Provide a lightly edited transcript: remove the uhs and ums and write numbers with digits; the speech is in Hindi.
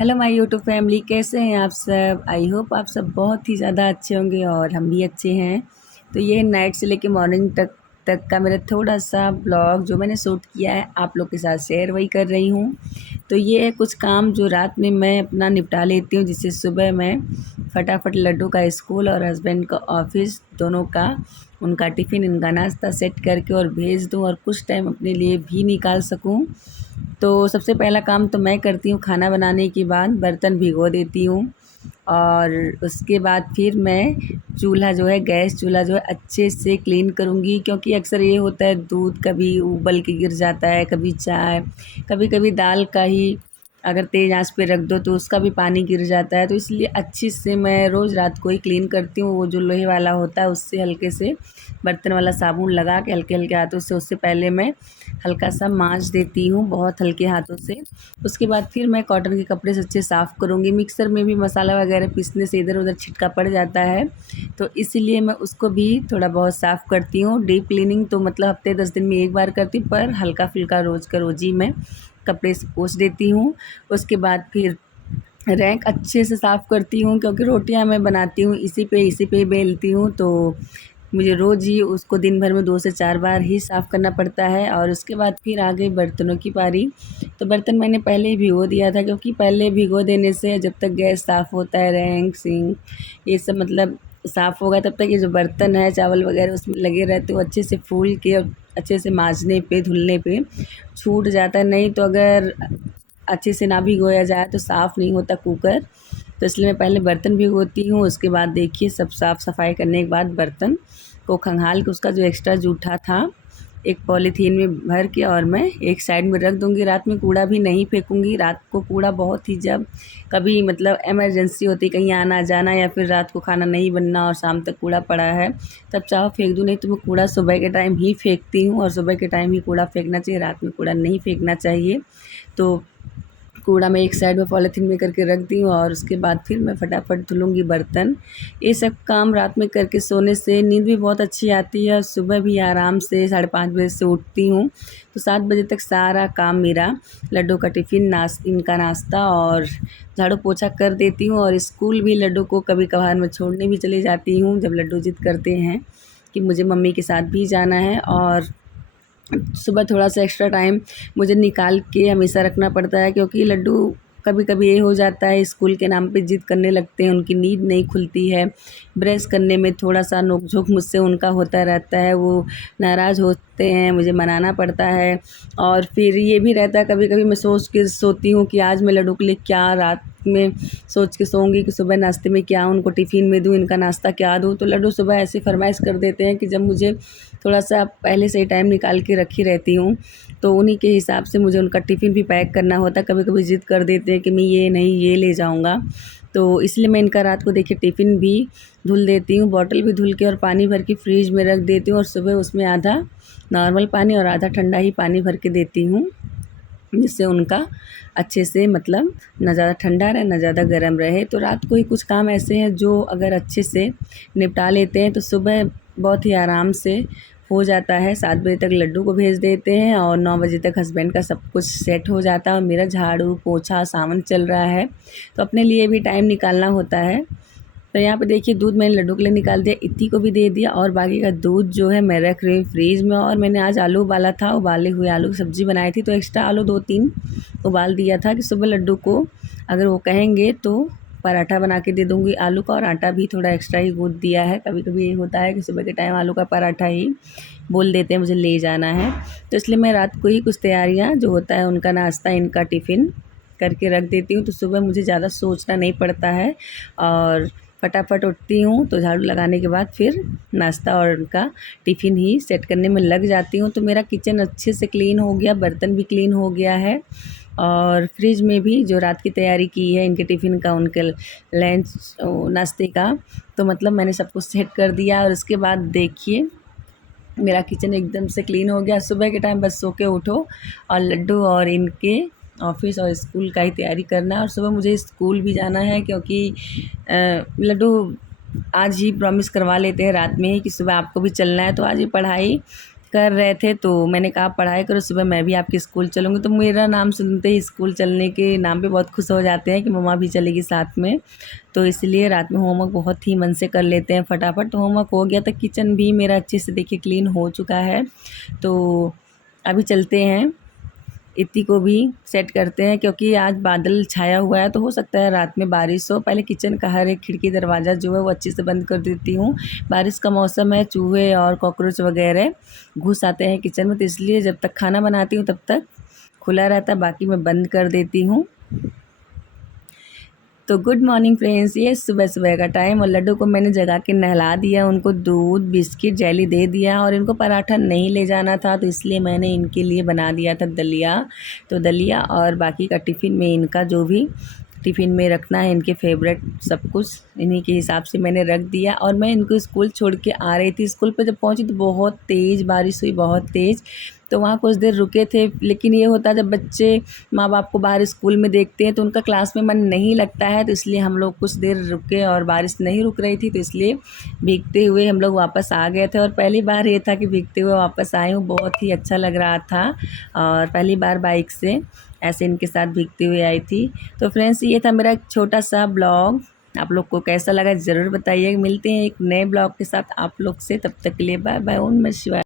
हेलो माय यूट्यूब फैमिली, कैसे हैं आप सब। आई होप आप सब बहुत ही ज़्यादा अच्छे होंगे और हम भी अच्छे हैं। तो ये नाइट से लेके मॉर्निंग तक का मेरा थोड़ा सा ब्लॉग जो मैंने शूट किया है आप लोग के साथ शेयर वही कर रही हूँ। तो ये है कुछ काम जो रात में मैं अपना निपटा लेती हूँ, जिससे सुबह मैं फटाफट लड्डू का स्कूल और हस्बैंड का ऑफिस दोनों का उनका टिफ़िन इनका नाश्ता सेट करके और भेज दूँ और कुछ टाइम अपने लिए भी निकाल सकूँ। तो सबसे पहला काम तो मैं करती हूँ, खाना बनाने के बाद बर्तन भिगो देती हूँ और उसके बाद फिर मैं चूल्हा जो है, गैस चूल्हा जो है अच्छे से क्लीन करूँगी, क्योंकि अक्सर ये होता है दूध कभी उबल के गिर जाता है, कभी चाय, कभी कभी दाल का ही अगर तेज़ आंच पे रख दो तो उसका भी पानी गिर जाता है। तो इसलिए अच्छे से मैं रोज़ रात को ही क्लीन करती हूँ। वो जो लोहे वाला होता है उससे हल्के से बर्तन वाला साबुन लगा के हल्के हल्के हाथों से उससे पहले मैं हल्का सा मांज देती हूँ, बहुत हल्के हाथों से। उसके बाद फिर मैं कॉटन के कपड़े से अच्छे साफ़ करूँगी। मिक्सर में भी मसाला वगैरह पीसने से इधर उधर छिटका पड़ जाता है, तो इसीलिए मैं उसको भी थोड़ा बहुत साफ़ करती हूँ। डीप क्लीनिंग तो मतलब हफ्ते 10 दिन में एक बार करती हूँ, पर हल्का फुल्का रोज़ का रोज़ ही मैं कपड़े से पोंछ देती हूँ। उसके बाद फिर रैक अच्छे से साफ़ करती हूँ, क्योंकि रोटियाँ मैं बनाती हूँ इसी पे ही बेलती हूँ, तो मुझे रोज़ ही उसको दिन भर में 2 से 4 बार ही साफ़ करना पड़ता है। और उसके बाद फिर आ गई बर्तनों की पारी। तो बर्तन मैंने पहले ही भिगो दिया था, क्योंकि पहले भिगो देने से जब तक गैस साफ़ होता है, रैंक सिंक ये सब मतलब साफ़ होगा, तब तक ये जो बर्तन है चावल वगैरह उसमें लगे रहते हो अच्छे से फूल के और अच्छे से मांजने पे धुलने पे छूट जाता है। नहीं तो अगर अच्छे से ना भिगोया जाए तो साफ़ नहीं होता कुकर। तो इसलिए मैं पहले बर्तन भिगोती हूँ, उसके बाद देखिए सब साफ़ सफाई करने के बाद बर्तन को खंगाल के उसका जो एक्स्ट्रा जूठा था एक पॉलीथीन में भर के और मैं एक साइड में रख दूँगी। रात में कूड़ा भी नहीं फेंकूँगी। रात को कूड़ा बहुत ही जब कभी मतलब इमरजेंसी होती, कहीं आना जाना या फिर रात को खाना नहीं बनना और शाम तक कूड़ा पड़ा है, तब चाहो फेंक दूँ। नहीं तो मैं कूड़ा सुबह के टाइम ही फेंकती हूँ, और सुबह के टाइम ही कूड़ा फेंकना चाहिए, रात में कूड़ा नहीं फेंकना चाहिए। तो कूड़ा मैं एक साइड में पॉलीथीन में करके रख दी हूँ और उसके बाद फिर मैं फटाफट धुलूँगी बर्तन। ये सब काम रात में करके सोने से नींद भी बहुत अच्छी आती है और सुबह भी आराम से 5:30 बजे से उठती हूँ। तो 7 बजे तक सारा काम मेरा लड्डू का टिफ़िन, इनका नाश्ता और झाड़ू पोछा कर देती हूँ। और स्कूल भी लड्डू को कभी कभार मैं छोड़ने भी चली जाती हूँ, जब लड्डू ज़िद करते हैं कि मुझे मम्मी के साथ भी जाना है। और सुबह थोड़ा-सा एक्स्ट्रा टाइम मुझे निकाल के हमेशा रखना पड़ता है, क्योंकि लड्डू कभी-कभी ये हो जाता है स्कूल के नाम पे ज़िद करने लगते हैं, उनकी नींद नहीं खुलती है। ब्रश करने में थोड़ा-सा नोक-झोंक मुझसे उनका होता रहता है, वो नाराज़ होते हैं, मुझे मनाना पड़ता है। और फिर ये भी रहता है कभी-कभी मैं सोच के सोती हूँ कि आज मैं लड्डू के लिए क्या रात में सोच के सोऊंगी कि सुबह नाश्ते में क्या उनको टिफ़िन में दूँ, इनका नाश्ता क्या दूँ। तो लड्डू सुबह ऐसे फ़रमाइश कर देते हैं कि जब मुझे थोड़ा-सा पहले से ही टाइम निकाल के रखी रहती हूँ, तो उन्हीं के हिसाब से मुझे उनका टिफ़िन भी पैक करना होता है। कभी-कभी ज़िद कर देते हैं कि मैं ये नहीं, ये ले जाऊँगा। तो इसलिए मैं इनका रात को देखिए टिफ़िन भी धुल देती हूँ, बॉटल भी धुल के और पानी भर के फ्रिज में रख देती हूँ, और सुबह उसमें आधा नॉर्मल पानी और आधा ठंडा ही पानी भर के देती हूँ, जिससे उनका अच्छे से मतलब ना ज़्यादा ठंडा रहे ना ज़्यादा गर्म रहे। तो रात को ही कुछ काम ऐसे हैं जो अगर अच्छे से निपटा लेते हैं तो सुबह बहुत ही आराम से हो जाता है। 7 बजे तक लड्डू को भेज देते हैं और 9 बजे तक हस्बैंड का सब कुछ सेट हो जाता है, और मेरा झाड़ू पोछा सावन चल रहा है, तो अपने लिए भी टाइम निकालना होता है। तो यहाँ पे देखिए दूध मैंने लड्डू के लिए निकाल दिया, इत्ती को भी दे दिया, और बाकी का दूध जो है मैं रख रही हूँ फ्रीज़ में। और मैंने आज आलू उबाला था, उबाले हुए आलू की सब्ज़ी बनाई थी, तो एक्स्ट्रा आलू 2-3 उबाल दिया था कि सुबह लड्डू को अगर वो कहेंगे तो पराठा बना के दे दूँगी आलू का। और आटा भी थोड़ा एक्स्ट्रा ही गूँथ दिया है। कभी-कभी ये होता है कि सुबह के टाइम आलू का पराठा ही बोल देते हैं मुझे ले जाना है, तो इसलिए मैं रात को ही कुछ तैयारियाँ जो होता है उनका नाश्ता, इनका टिफ़िन करके रख देती हूँ, तो सुबह मुझे ज़्यादा सोचना नहीं पड़ता है। और फटाफट उठती हूँ तो झाड़ू लगाने के बाद फिर नाश्ता और उनका टिफ़िन ही सेट करने में लग जाती हूँ। तो मेरा किचन अच्छे से क्लीन हो गया, बर्तन भी क्लीन हो गया है, और फ्रिज में भी जो रात की तैयारी की है इनके टिफ़िन का, उनके लंच नाश्ते का, तो मतलब मैंने सब कुछ सेट कर दिया। और उसके बाद देखिए मेरा किचन एकदम से क्लीन हो गया। सुबह के टाइम बस सो के उठो और लड्डू और इनके ऑफ़िस और स्कूल का ही तैयारी करना है। और सुबह मुझे स्कूल भी जाना है, क्योंकि लड्डू आज ही प्रॉमिस करवा लेते हैं रात में ही कि सुबह आपको भी चलना है, तो आज ही पढ़ाई कर रहे थे, तो मैंने कहा पढ़ाई करो, सुबह मैं भी आपके स्कूल चलूँगी। तो मेरा नाम सुनते ही स्कूल चलने के नाम पे बहुत खुश हो जाते हैं कि मम्मा भी चलेगी साथ में। तो इसलिए रात में होमवर्क बहुत ही मन से कर लेते हैं फटाफट। तो होमवर्क हो गया था, किचन भी मेरा अच्छे से देखिए क्लीन हो चुका है। तो अभी चलते हैं, इत्ती को भी सेट करते हैं, क्योंकि आज बादल छाया हुआ है तो हो सकता है रात में बारिश हो। पहले किचन का हर एक खिड़की दरवाज़ा जो है वो अच्छे से बंद कर देती हूँ। बारिश का मौसम है, चूहे और कॉकरोच वगैरह घुस आते हैं किचन में, तो इसलिए जब तक खाना बनाती हूँ तब तक खुला रहता है, बाकी मैं बंद कर देती हूँ। तो गुड मॉर्निंग फ्रेंड्स, ये सुबह सुबह का टाइम और लड्डू को मैंने जगा के नहला दिया, उनको दूध बिस्किट जेली दे दिया और इनको पराठा नहीं ले जाना था, तो इसलिए मैंने इनके लिए बना दिया था दलिया। तो दलिया और बाकी का टिफ़िन में इनका जो भी टिफ़िन में रखना है, इनके फेवरेट सब कुछ इन्हीं के हिसाब से मैंने रख दिया। और मैं इनको स्कूल छोड़ के आ रही थी, स्कूल पे जब पहुंची तो बहुत तेज़ बारिश हुई, बहुत तेज़। तो वहाँ कुछ देर रुके थे, लेकिन ये होता है जब बच्चे माँ बाप को बाहर स्कूल में देखते हैं तो उनका क्लास में मन नहीं लगता है, तो इसलिए हम लोग कुछ देर रुके और बारिश नहीं रुक रही थी, तो इसलिए भीगते हुए हम लोग वापस आ गए थे। और पहली बार ये था कि भीगते हुए वापस आई हूँ, बहुत ही अच्छा लग रहा था और पहली बार बाइक से ऐसे इनके साथ भीगते हुए आई थी। तो फ्रेंड्स, ये था मेरा एक छोटा सा ब्लॉग, आप लोग को कैसा लगा ज़रूर बताइए। मिलते हैं एक नए ब्लॉग के साथ आप लोग से, तब तक के लिए बाय बाय। ओम नमः शिवाय।